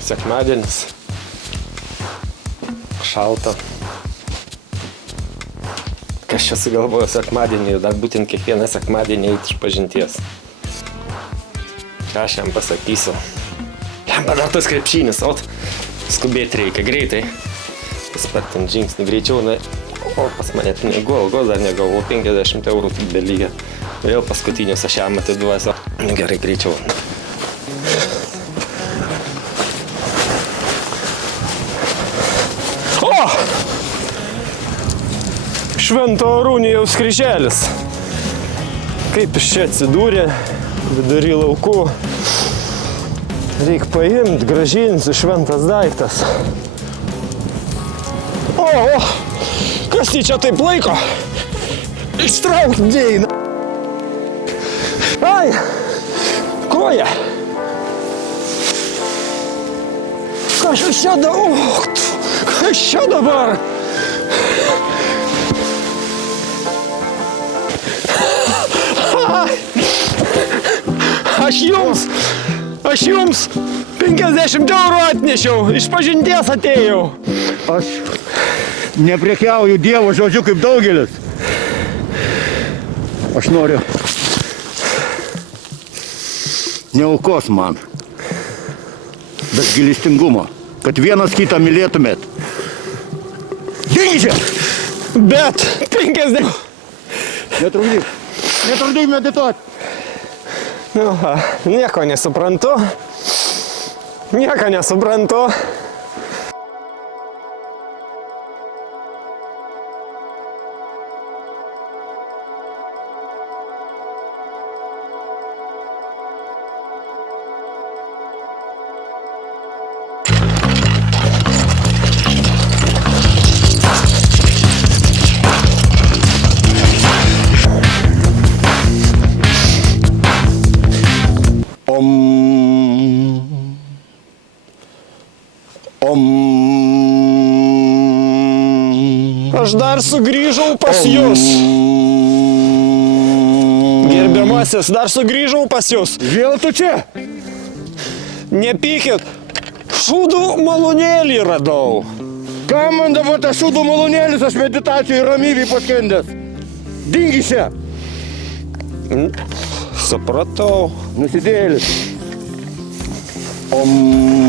Sekmadienis. Šalta. Kas čia sugalvojo sekmadienį, dar būtent kiekvieną sekmadienį eiti iš pažinties. Ką aš jam pasakysiu? Jam dar tas krepšinis, skubėti reikia greitai. Paspartinti žingsnį greičiau, o pas mane pinigų, algos dar negavau, 50 eurų tik belyja. Vėl paskutinius aš jam atiduosiu. Gerai, greičiau. Švento Arūnijaus kryželis. Kaip iš čia atsidūrė, vidury laukų. Reik paimt, grąžinsiu, šventas daiktas. Kas jį čia taip laiko? Ištrauk dėiną. Ai, koja. Kas čia dabar? Kas čia dabar? Aš jums 50 eurų atnešiau, iš pažinties atėjau. Aš neprekiauju Dievo žodžiu kaip daugelis. Aš noriu ne aukos man, bet gailestingumo, kad vienas kitą mylėtumėt. Dingi čia! Bet 50... Netrukdyk medituoti. Nieko nesuprantu. Aš dar sugrįžau pas jūs. Gerbiamasis, dar sugrįžau pas jūs. Vėl tu čia? Nepykit, šūdų malūnėlį radau. Ką man dabar tas šūdų malūnėlis, aš meditacijai ramybėj paskendęs. Dingi čia. Supratau. Nusidėlis. Om.